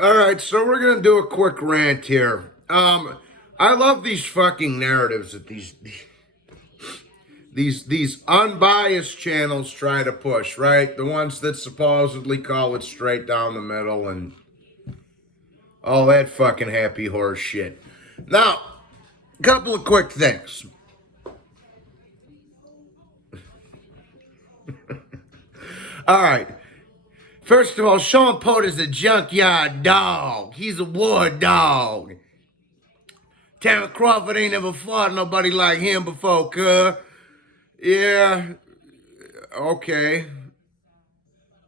All right, so we're gonna do a quick rant here. I love these fucking narratives that these unbiased channels try to push, right? The ones that supposedly call it straight down the middle and all that fucking happy horse shit. Now, a couple of quick things. All right. First of all, Sean Porter's a junkyard dog. He's a war dog. Terrance Crawford ain't never fought nobody like him before, cuh. Yeah, okay.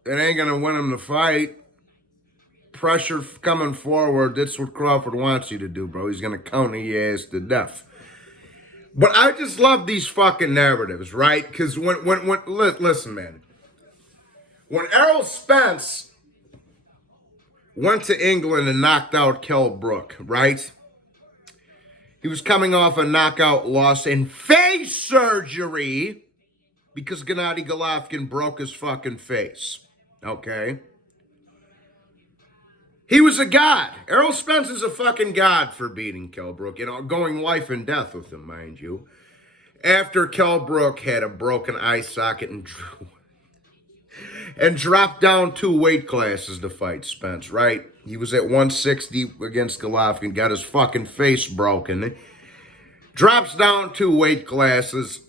It ain't gonna win him the fight. Pressure coming forward, that's what Crawford wants you to do, bro. He's gonna counter your ass to death. But I just love these fucking narratives, right? Because listen, man. When Errol Spence went to England and knocked out Kell Brook, right? He was coming off a knockout loss in face surgery because Gennady Golovkin broke his fucking face. Okay? He was a god. Errol Spence is a fucking god for beating Kell Brook, going life and death with him, mind you. After Kell Brook had a broken eye socket and dropped down 2 weight classes to fight Spence, right? He was at 160 against Golovkin, got his fucking face broken, drops down 2 weight classes,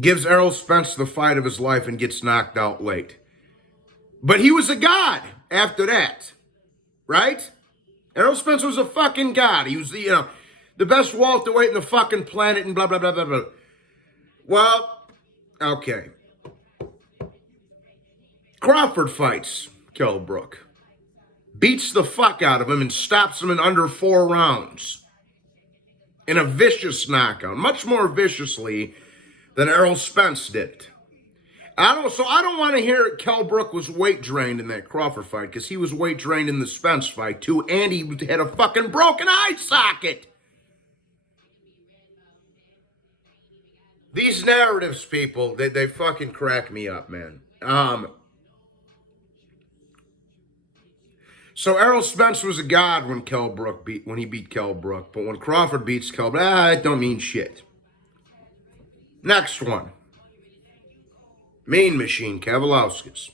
gives Errol Spence the fight of his life and gets knocked out late. But he was a god after that, right? Errol Spence was a fucking god. He was the best welterweight in the fucking planet and blah, blah, blah, blah, blah. Well, okay. Crawford fights Kell Brook. Beats the fuck out of him and stops him in under 4 rounds. In a vicious knockout. Much more viciously than Errol Spence did. I don't want to hear Kell Brook was weight drained in that Crawford fight, because he was weight drained in the Spence fight too, and he had a fucking broken eye socket. These narratives, people, they fucking crack me up, man. So Errol Spence was a god when he beat Kell Brook, but when Crawford beats Kell Brook, it don't mean shit. Next one. Mean Machine, Kavaliauskas.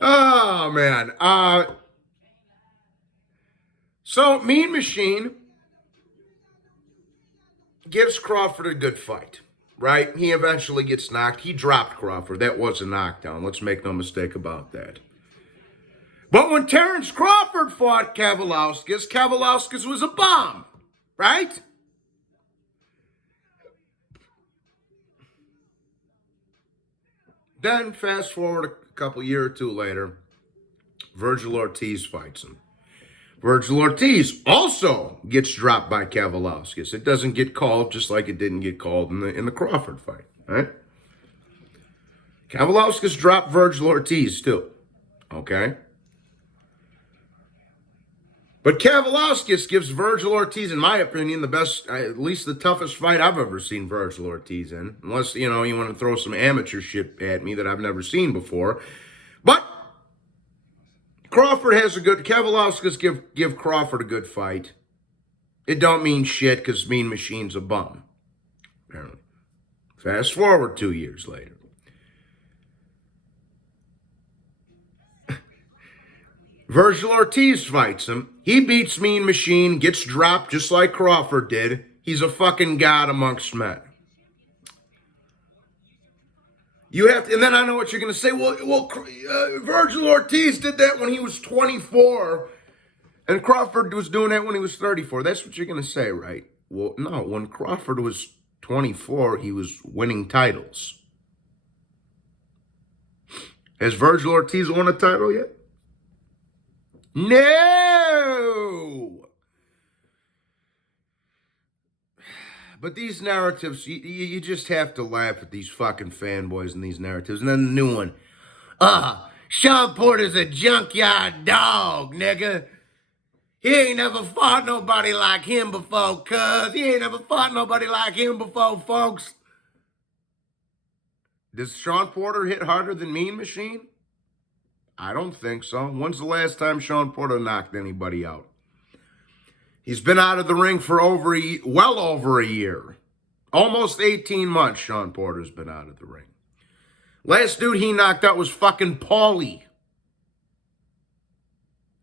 Oh, man. So Mean Machine gives Crawford a good fight, right? He eventually gets knocked. He dropped Crawford. That was a knockdown. Let's make no mistake about that. But when Terrance Crawford fought Kavaliauskas was a bomb, right? Then, fast forward a couple year or two later, Virgil Ortiz fights him. Virgil Ortiz also gets dropped by Kavaliauskas. It doesn't get called, just like it didn't get called in the Crawford fight, right? Kavaliauskas dropped Virgil Ortiz too, okay? But Kavaliauskas gives Virgil Ortiz, in my opinion, the best, at least the toughest fight I've ever seen Virgil Ortiz in. Unless, you want to throw some amateur shit at me that I've never seen before. But Kavaliauskas give Crawford a good fight. It don't mean shit because Mean Machine's a bum, apparently. Fast forward 2 years later. Virgil Ortiz fights him. He beats Mean Machine, gets dropped just like Crawford did. He's a fucking god amongst men. And then I know what you're going to say. Virgil Ortiz did that when he was 24, and Crawford was doing that when he was 34. That's what you're going to say, right? Well, no. When Crawford was 24, he was winning titles. Has Virgil Ortiz won a title yet? No! But these narratives, you just have to laugh at these fucking fanboys and these narratives. And then the new one. Sean Porter's a junkyard dog, nigga. He ain't never fought nobody like him before, cuz. He ain't never fought nobody like him before, folks. Does Sean Porter hit harder than Mean Machine? I don't think so. When's the last time Sean Porter knocked anybody out? He's been out of the ring for well over a year. Almost 18 months Sean Porter's been out of the ring. Last dude he knocked out was fucking Paulie.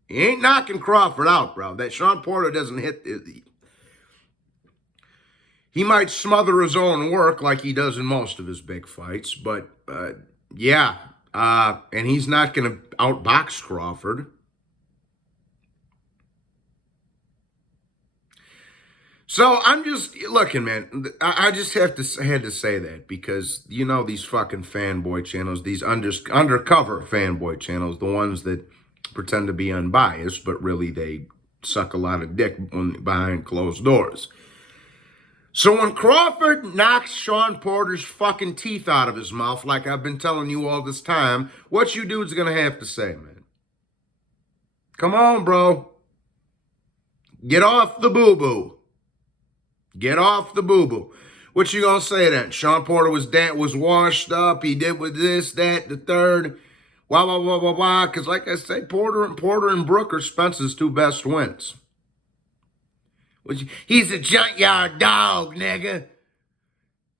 He ain't knocking Crawford out, bro. That Sean Porter doesn't hit... He might smother his own work like he does in most of his big fights, but yeah. And he's not going to outbox Crawford. So I'm just looking, man. I just had to say that because you know these fucking fanboy channels, these undercover fanboy channels, the ones that pretend to be unbiased, but really they suck a lot of dick behind closed doors. So when Crawford knocks Sean Porter's fucking teeth out of his mouth, like I've been telling you all this time, what you dudes gonna have to say, man? Come on, bro. Get off the boo-boo. Get off the boo-boo. What you gonna say then? Sean Porter was washed up. He did with this, that, the third. Wah, wah, wah, wah, wah. Because like I say, Porter and Brook are Spence's two best wins. He's a junkyard dog, nigga.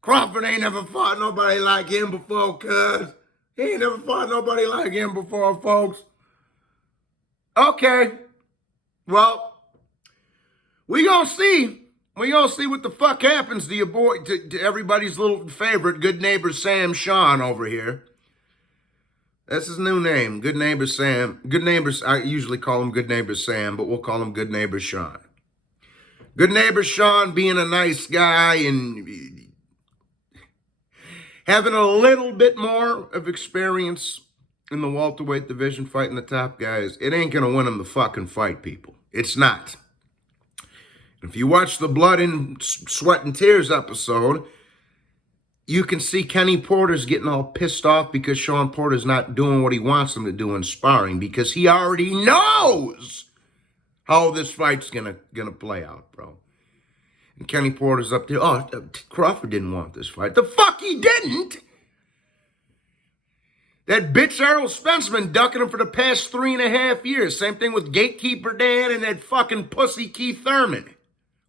Crawford ain't never fought nobody like him before, cuz. He ain't never fought nobody like him before, folks. Okay. Well, we gonna see. We gonna see what the fuck happens to your boy, to everybody's little favorite, Good Neighbor Sam Sean over here. That's his new name, Good Neighbor Sam. Good Neighbor, I usually call him Good Neighbor Sam, but we'll call him Good Neighbor Sean. Good Neighbor Sean being a nice guy and having a little bit more of experience in the welterweight division fighting the top guys, it ain't going to win him the fucking fight, people. It's not. If you watch the Blood and Sweat and Tears episode, you can see Kenny Porter's getting all pissed off because Sean Porter's not doing what he wants him to do in sparring because he already knows how this fight's gonna play out, bro. And Kenny Porter's up there. Oh, Crawford didn't want this fight. The fuck he didn't! That bitch Errol Spence been ducking him for the past 3.5 years. Same thing with Gatekeeper Dan and that fucking pussy Keith Thurman.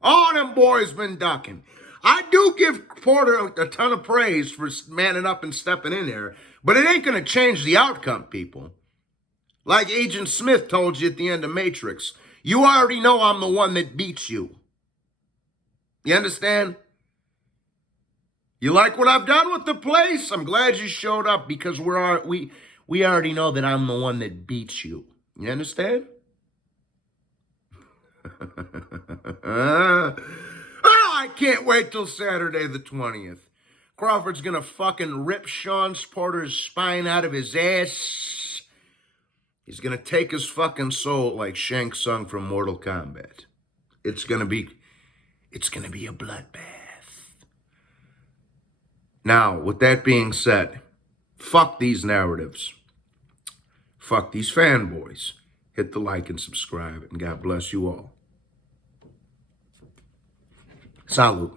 All them boys been ducking. I do give Porter a ton of praise for manning up and stepping in there, but it ain't gonna change the outcome, people. Like Agent Smith told you at the end of Matrix, you already know I'm the one that beats you. You understand? You like what I've done with the place? I'm glad you showed up because we already know that I'm the one that beats you. You understand? Oh, I can't wait till Saturday the 20th. Crawford's gonna fucking rip Sean Porter's spine out of his ass. He's going to take his fucking soul like Shang Tsung from Mortal Kombat. It's going to be a bloodbath. Now, with that being said, fuck these narratives. Fuck these fanboys. Hit the like and subscribe, and God bless you all. Salud.